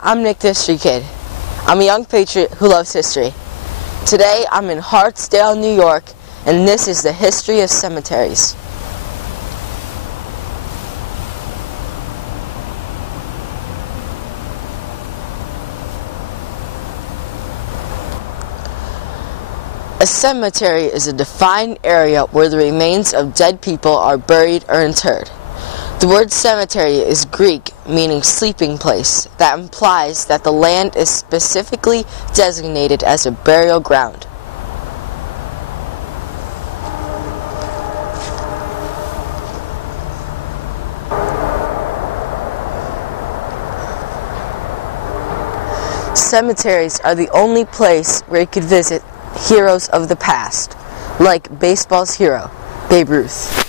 I'm Nick the History Kid. I'm a young patriot who loves history. Today I'm in Hartsdale, New York, and this is the history of cemeteries. A cemetery is a defined area where the remains of dead people are buried or interred. The word cemetery is Greek, meaning sleeping place, that implies that the land is specifically designated as a burial ground. Cemeteries are the only place where you could visit heroes of the past, like baseball's hero, Babe Ruth.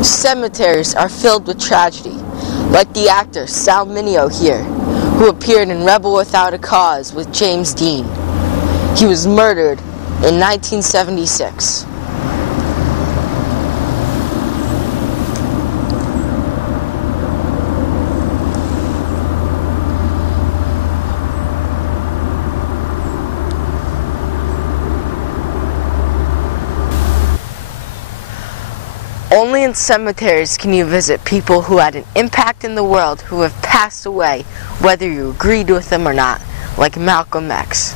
Cemeteries are filled with tragedy, like the actor Sal Mineo here, who appeared in Rebel Without a Cause with James Dean. He was murdered in 1976. Only in cemeteries can you visit people who had an impact in the world who have passed away, whether you agreed with them or not, like Malcolm X.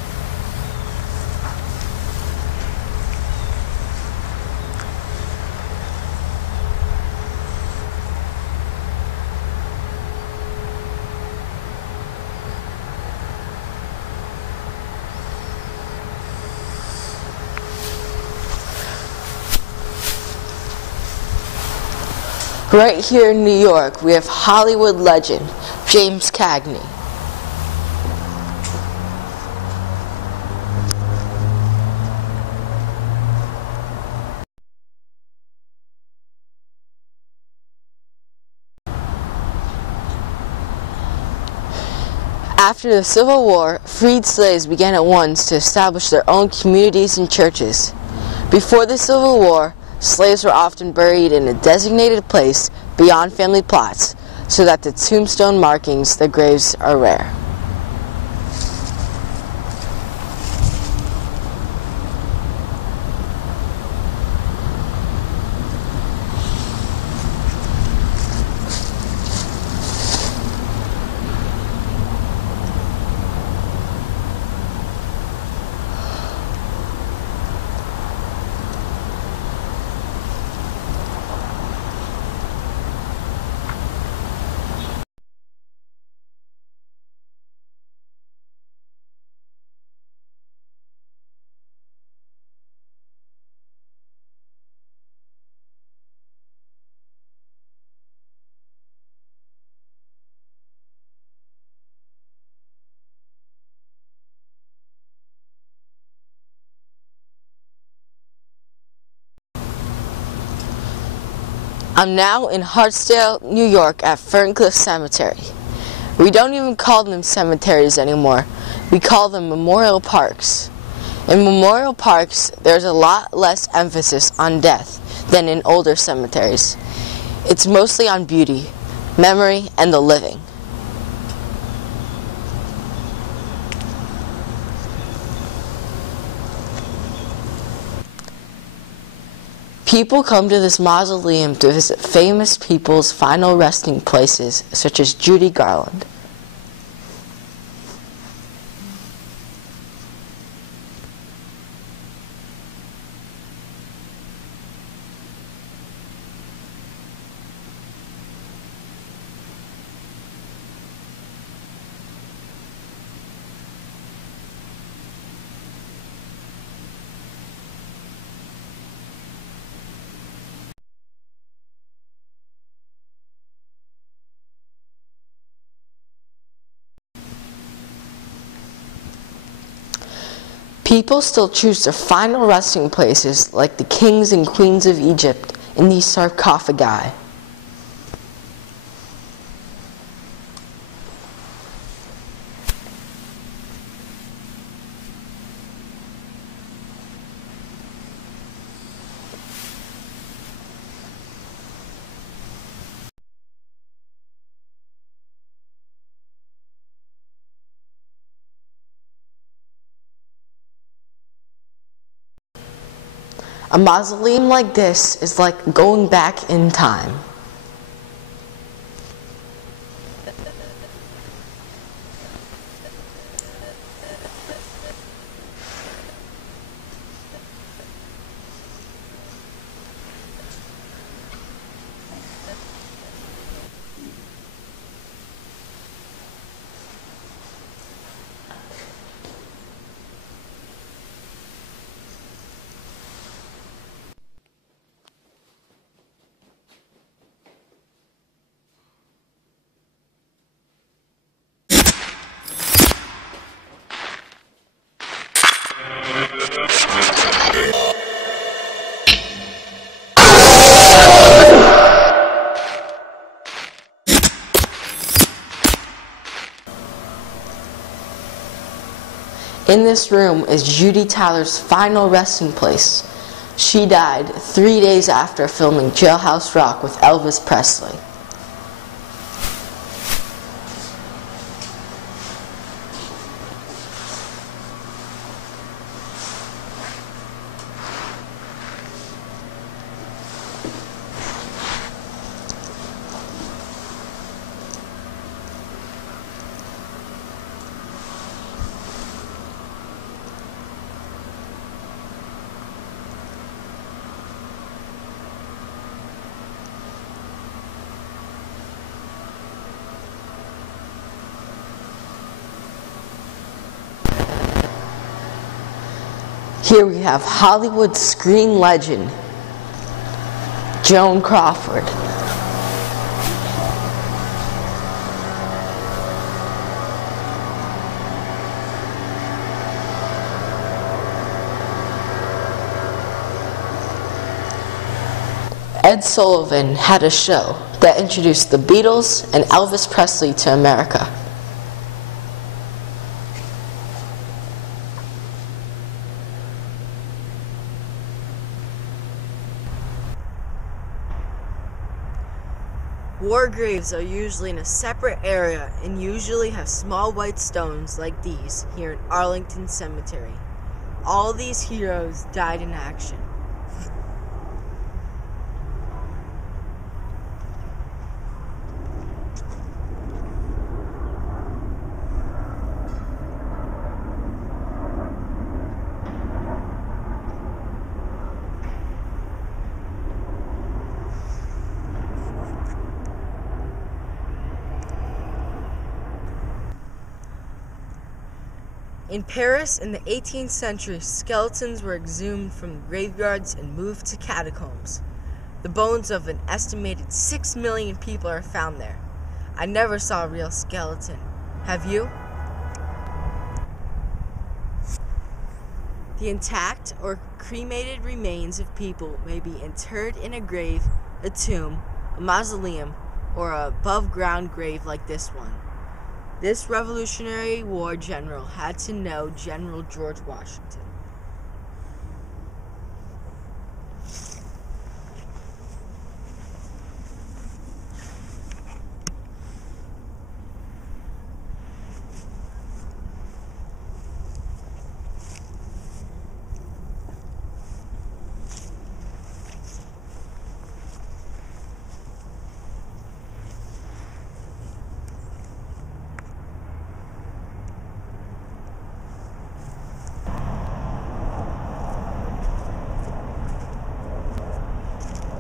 Right here in New York, we have Hollywood legend James Cagney. After the Civil War, freed slaves began at once to establish their own communities and churches. Before the Civil War, slaves were often buried in a designated place beyond family plots, so that the tombstone markings their graves are rare. I'm now in Hartsdale, New York at Ferncliff Cemetery. We don't even call them cemeteries anymore. We call them memorial parks. In memorial parks, there's a lot less emphasis on death than in older cemeteries. It's mostly on beauty, memory, and the living. People come to this mausoleum to visit famous people's final resting places, such as Judy Garland. People still choose their final resting places like the kings and queens of Egypt in these sarcophagi. A mausoleum like this is like going back in time. In this room is Judy Tyler's final resting place. She died 3 days after filming Jailhouse Rock with Elvis Presley. Here we have Hollywood screen legend, Joan Crawford. Ed Sullivan had a show that introduced the Beatles and Elvis Presley to America. War graves are usually in a separate area and usually have small white stones like these here in Arlington Cemetery. All these heroes died in action. In Paris in the 18th century, skeletons were exhumed from graveyards and moved to catacombs. The bones of an estimated 6 million people are found there. I never saw a real skeleton. Have you? The intact or cremated remains of people may be interred in a grave, a tomb, a mausoleum, or an above-ground grave like this one. This Revolutionary War general had to know General George Washington.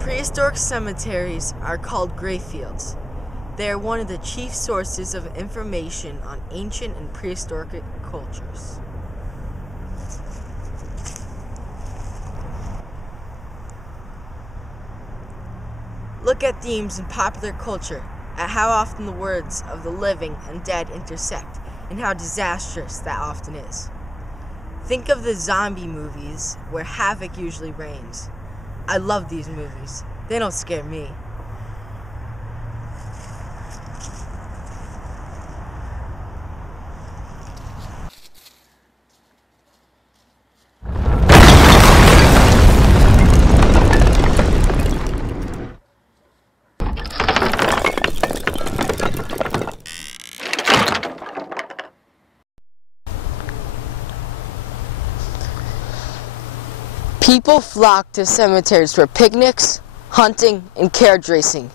Prehistoric cemeteries are called grave fields. They are one of the chief sources of information on ancient and prehistoric cultures. Look at themes in popular culture, at how often the words of the living and dead intersect, and how disastrous that often is. Think of the zombie movies where havoc usually reigns. I love these movies. They don't scare me. People flock to cemeteries for picnics, hunting, and carriage racing.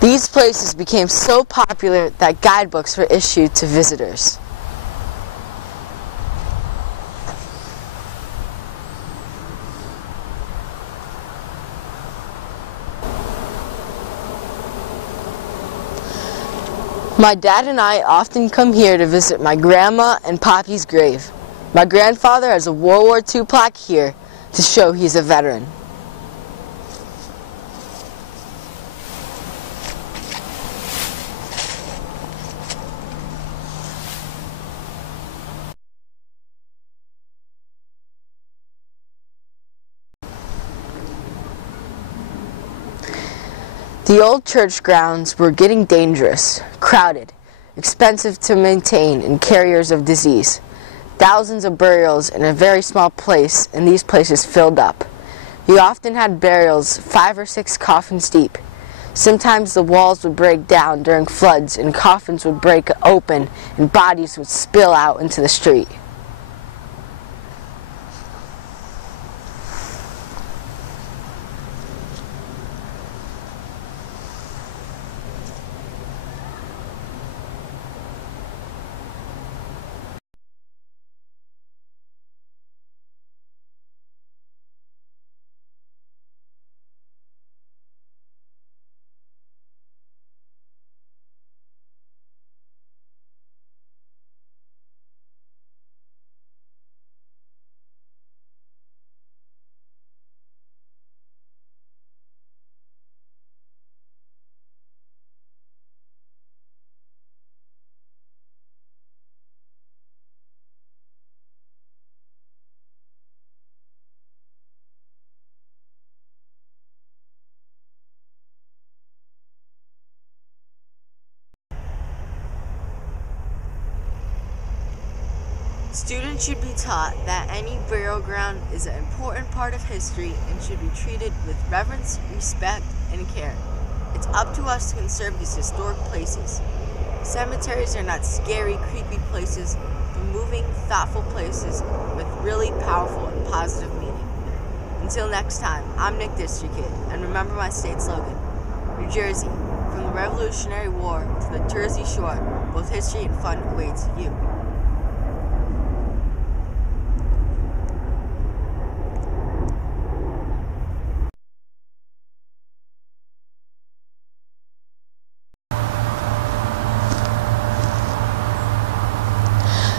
These places became so popular that guidebooks were issued to visitors. My dad and I often come here to visit my grandma and Poppy's grave. My grandfather has a World War II plaque here to show he's a veteran. The old church grounds were getting dangerous, crowded, expensive to maintain, and carriers of disease. Thousands of burials in a very small place, and these places filled up. You often had burials 5 or 6 coffins deep. Sometimes the walls would break down during floods and coffins would break open and bodies would spill out into the street. Students should be taught that any burial ground is an important part of history and should be treated with reverence, respect, and care. It's up to us to conserve these historic places. Cemeteries are not scary, creepy places, but moving, thoughtful places with really powerful and positive meaning. Until next time, I'm Nick District Kid, and remember my state slogan, New Jersey, from the Revolutionary War to the Jersey Shore, both history and fun awaits you.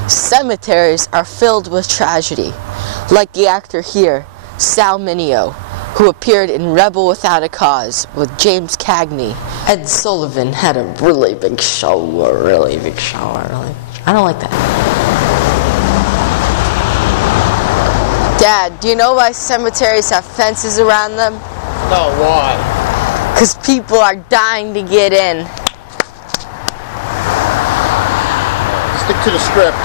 Cemeteries are filled with tragedy, like the actor here, Sal Mineo, who appeared in Rebel Without a Cause with James Cagney. Ed Sullivan had a really big show, I don't like that. Dad, do you know why cemeteries have fences around them? No, why? Because people are dying to get in. Stick to the script.